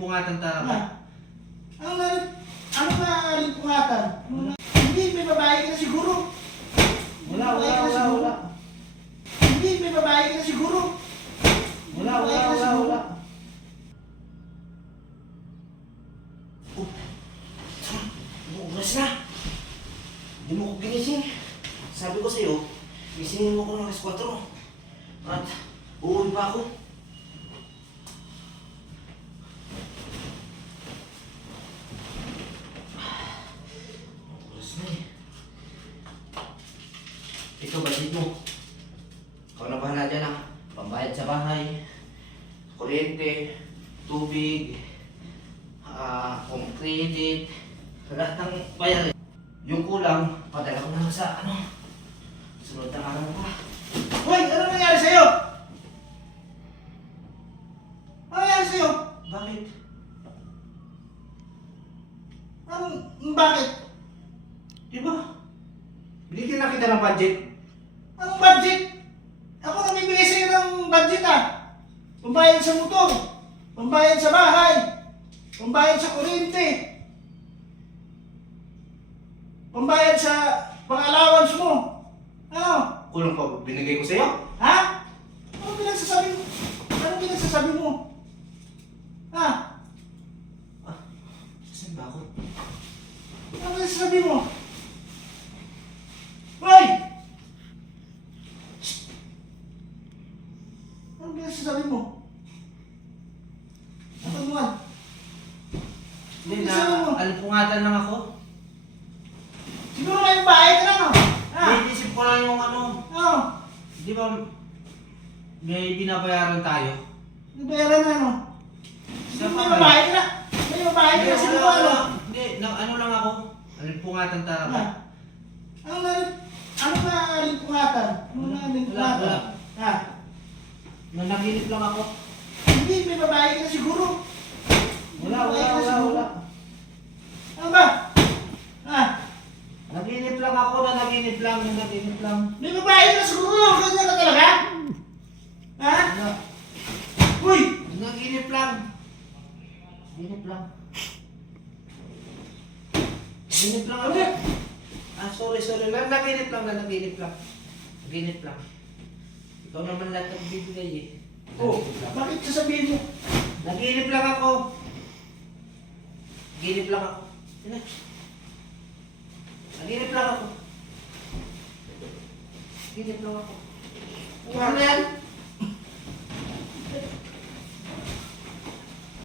Alimpungatan talaga. Ano na alimpungatan? Hindi, may babae ka na siguro. Wala. Hindi, may babae ka na siguro. Wala. Anong oras na? Hindi mo ko ginising. Sabi ko sa'yo, gisingin mo ko ng alas 4. At uuwi pa ako. Anong oras na eh? Ito, budget mo. Ikaw na bahala dyan ah. Pambayad sa bahay, kuryente, tubig, home credit, lahat ng bayarin. Yung kulang, padala ko na lang sa sunod na araw pa. Hoy, ano nangyari sa'yo? Ano nangyari sa'yo? Bakit? Bakit? Diba? Binigyan na kita ng budget. Anong budget? Ako namibigay sa'yo ng budget ah. Pambayad sa motor, pambayad sa bahay, pambayad sa kuryente, pambayad sa pang-allowance mo. Ano? Kulang pa binigay ko sa'yo? Ha? Ano pinagsasabi mo? Ano pinagsasabi mo? Ha? Saan ba ako? Ano pinagsasabi mo? Hoy! Ano pinagsasabi mo? Ano mo? Hindi na, alimpungatan lang ako. Siguro may bahay ka na, no? Ha? Iisip ko lang yung ano, Ano? di ba may binabayaran tayo? Nabayaran na, no? Sa May babae ka na. May babae ka na. Sino ba, ano? Hindi, ano lang ako. Alimpungatan talaga. Ano na alimpungatan? Ano na alimpungatan? Wala. Ha? Nanaginip lang ako. Hindi, may babae ka na siguro. Wala. Ano ba? Ha? Naginip lang ako, nanaginip lang. May babae ka na siguro. Ganyan ka talaga? Ha? Wala. Uy! Naginip lang. Naginip lang Ano? ako. Sorry. Naginip lang. Ikaw naman lahat ang bibigay eh. Oh, bakit sasabihin mo? Naginip lang ako. Naginip lang ako. Ano yan?